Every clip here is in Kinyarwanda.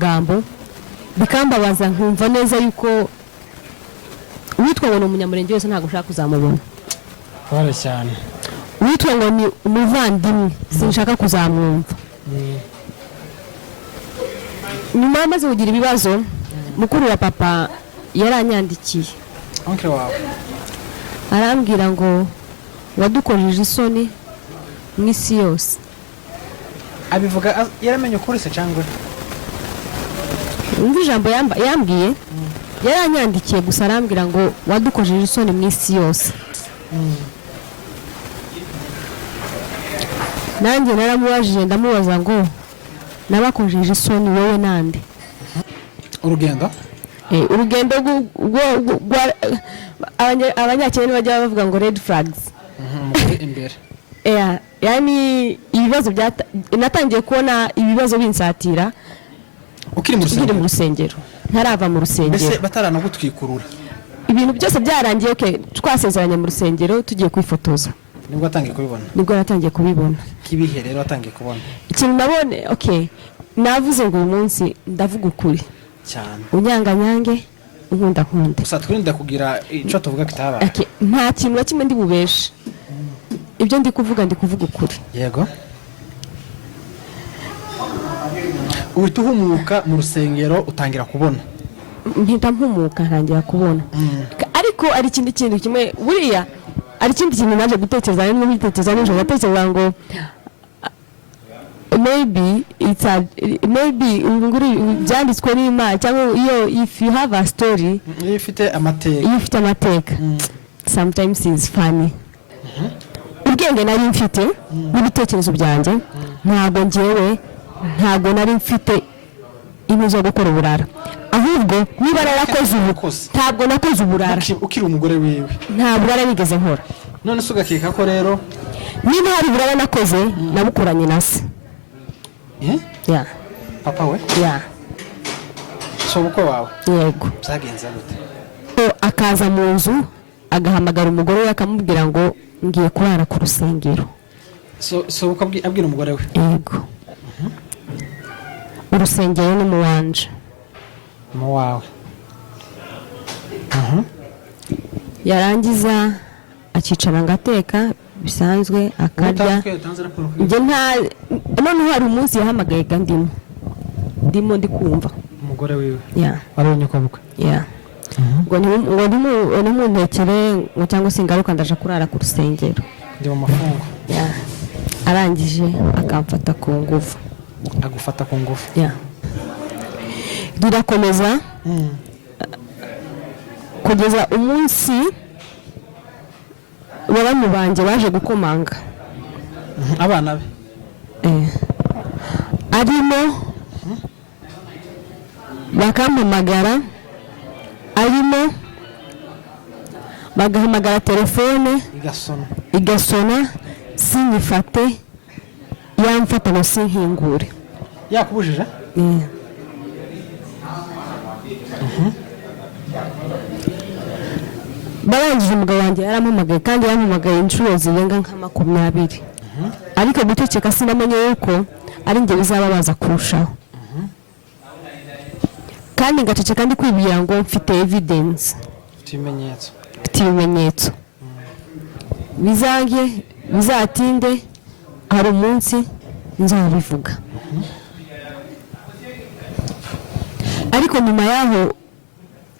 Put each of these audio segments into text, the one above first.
gambo bikambabaza nkumva neza yuko witwa ngo umunyamurenge wese ntago ushaka kuzamubona Kwara cyane witwa ngo ni umuvandimwe sinshaka kuzamwumva nyuma maze kugira ibibazo mukuru wa papa yaranyandikiye onke wawe arambwira ngo wadukojeje isoni mw'isi yose abivuga yaramenye ukuri se cyangwa umva ijambo yambwiye yaranyandikiye gusa arambwira ngo wadukojeje isoni mw'isi yose nanjye naramubajije ndamubaza ngo nabakojeje isoni wowe nande urugendo urugendo abanyakenya bajya bavuga ngo red flags imbere yani ibibazo natangiye kubona ibibazo binsatira ukiri mu rusengero ntarava mu rusengero mbese bataranagutwikurura ibintu byose byarangiye twasezeranye mu rusengero tugiye kwifotoza nibwo natangiye kubibona kibihe rero watangiye kubona ikintu nabone navuze ngo uyu munsi ndavuga ukuri cyane unyanganyange unkunda gusa twirinde kugira icyo tuvuga kitabaye nta kintu na kimwe ndi bubeshe ibyo ndi kuvuga ukuri yego uhita uhumuka mu rusengero utangira kubona mpita mpumuka ntangira kubona ariko ari ikindi kintu kimwe buriya ari ikindi kintu naje gutekereza nimwe mbitekereza nijoro natekereza ngo maybe byanditswe n'Imana cyangwa if you have a story iyo ufite amateka sometimes is funny ubwenge nari mfite n'ibitekerezo byanjye ntabwo nari mfite inuzo gukora uburara ahubwo niba narakoze ntabwo nakoze uburara ukiri umugore wiwe nta burara nigeze nkora none se ugakeka ko rero niba hari uburara nakoze nabukoranye na se ya papa we ya so uko wawe yego byagenze gute akaza mu nzu agahamagara umugore we akamubwira ngo ngiye kurara ku rusengero so uko abwira umugore we yego urusengero ni muwanje mu wawe yarangiza akicara ngateka bisanzwe akarya nje none hari umunsi yahamagaye ndimo ndikumva umugore wiwe warabonye ko bukwe ngo ntimuntekere ngo cyangwa se ingaruka ndaje kurara ku rusengero ndi mu mafungo arangije akamfata ku ngufu agufata ku ngufu birakomeza kugeza umunsi baramu banjye baje gukomanga abana be arimo bakampamagara arimo bagahamagara telefone igasona sinyifate yamfata ngo sinkingure yakubujije barangije umugabo wanjye yarampamagaye kandi yampamagaye inshuro zirenga nka 20 ariko guceceka sinamenye yuko ari njye bizababaza kurushaho kandi ngaceceka ndi kwibwira ngo mfite evidence ibimenyetso bizatinde hari umunsi nzabivuga ariko nyuma yaho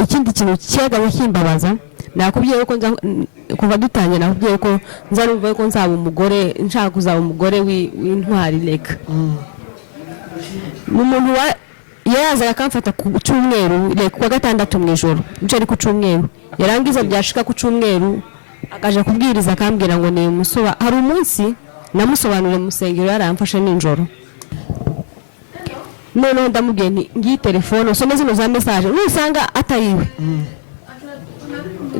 ikindi kintu cyagaye kimbabaza nakubwiye ko kuva dutangira nakubwiye ko nzarumva ko nzaba umugore nshaka kuzaba umugore w'intwari reka n'umuntu yazaga akamfata ku cyumweru reka kwa gatandatu mu ijoro bice ari ku cyumweru yarangiza byashika ku cyumweru akaje kubwiriza akambwira ngo ni musoba hari umunsi namusobanurire mu rusengero yaramfashe ninjoro noneho ndamubwiye ngiyi telefone usome zino za message nusanga atariwe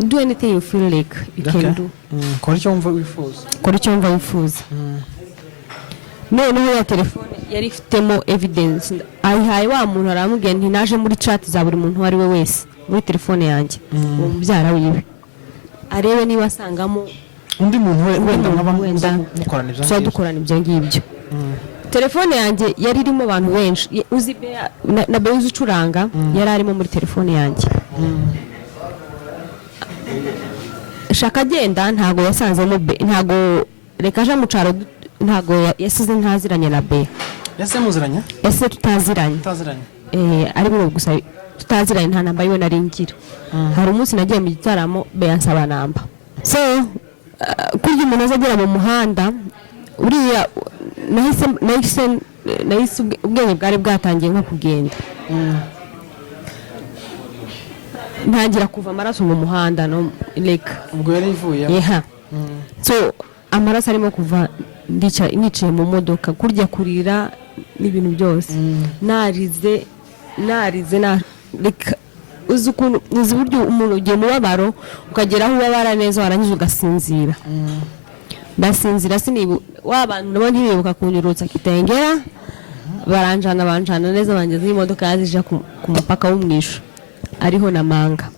do anything you feel like you can do kora icyo wumva wifuza noneho ya telefone yari ifitemo evidence ayihaye wa muntu aramubwiye nti naje muri chat za buri muntu wari we wese muri telefone yanjye uwo mubyara wiwe arebe niba asangamo undi muntu wenda dukorana ibyo ngibyo telefone yanjye yari irimo abantu benshi uzi na Bea uzi ucuranga yari arimo muri telefone yanjye shaka agenda ntago yasanzemo ntago reka aje mu caro ntago yasize ntaziranye na Bea muziranye ese tutaziranye ari bwo gusa tutaziranye nta namba yiwe naringira hari umunsi nagiye mu gitaramo Bea nsaba namba so kurya umuntu azagera mu muhanda uriya nahise ubwenge bwari bwatangiye nko kugenda ntangira kuva amaraso mu muhanda no like ubwo yari ivuye so amaraso arimo kuva niciye mu modoka kurya kurira n'ibintu byose narize like uzi uburyo umuntu ugiye mu babaro ukagera aho ubabara neza warangiza ugasinzira ndasinzira w'abantu nabo ntibibuka kunyurutsa kitengera banjana neza bangeze imodoka yazija ku mupaka w'umwisho ariho na Manga